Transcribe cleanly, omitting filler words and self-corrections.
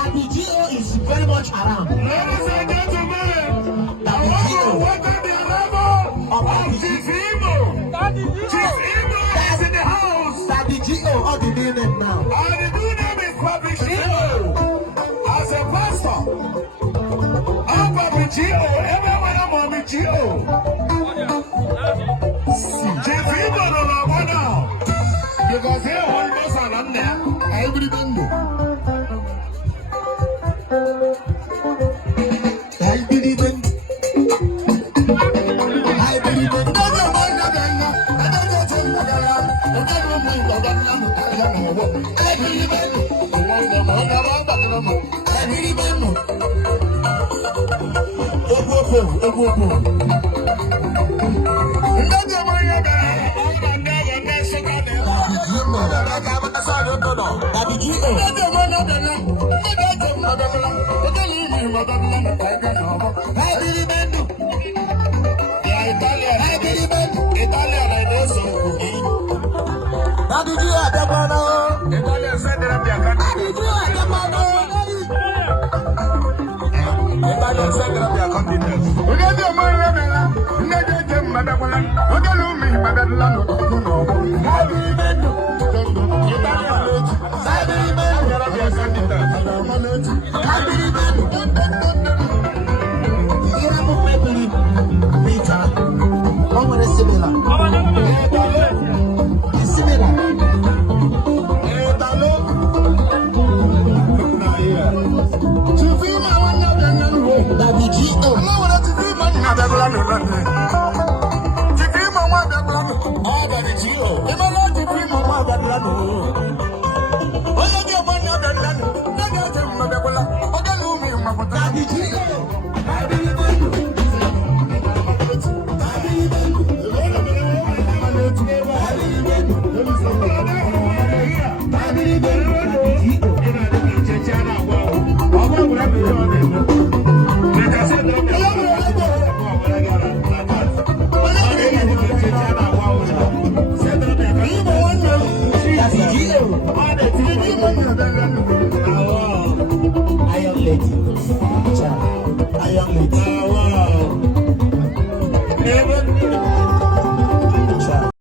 Daddy Gio is very much around. Ladies and gentlemen, I want to welcome the level of Chief Imo. Chief Imo is in the house. Daddy Gio, all the name now. And the new name is Papi Gio. As a pastor, I'm Papi Gio. Everyone I'm Papi Gio. Chief Imo no love now. Because here one person on there, everybody know.